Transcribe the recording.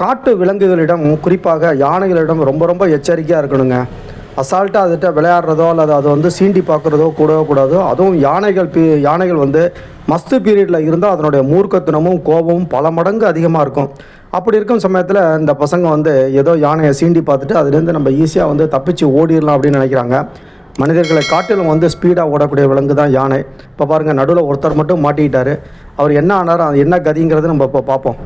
காட்டு விலங்குகளிடம் குறிப்பாக யானைகளிடம் ரொம்ப ரொம்ப எச்சரிக்கையாக இருக்கணுங்க. அசால்ட்டாக அதுகிட்ட விளையாடுறதோ அல்லது அதை வந்து சீண்டி பார்க்குறதோ கூடவோ கூடாதோ. அதுவும் யானைகள் வந்து மஸ்து பீரியடில் இருந்தால் அதனுடைய மூர்க்கத்தனமும் கோபமும் பல மடங்கு அதிகமாக இருக்கும். அப்படி இருக்கும் சமயத்தில் இந்த பசங்க வந்து ஏதோ யானையை சீண்டி பார்த்துட்டு அதுலேருந்து நம்ம ஈஸியாக வந்து தப்பிச்சு ஓடிடலாம் அப்படின்னு நினைக்கிறாங்க. மனிதர்களை காட்டிலும் வந்து ஸ்பீடாக ஓடக்கூடிய விலங்கு தான் யானை. இப்போ பாருங்கள், நடுவில் ஒருத்தர் மட்டும் மாட்டிக்கிட்டார். அவர் என்ன ஆனார், என்ன கதிங்கிறது நம்ம இப்போ பார்ப்போம்.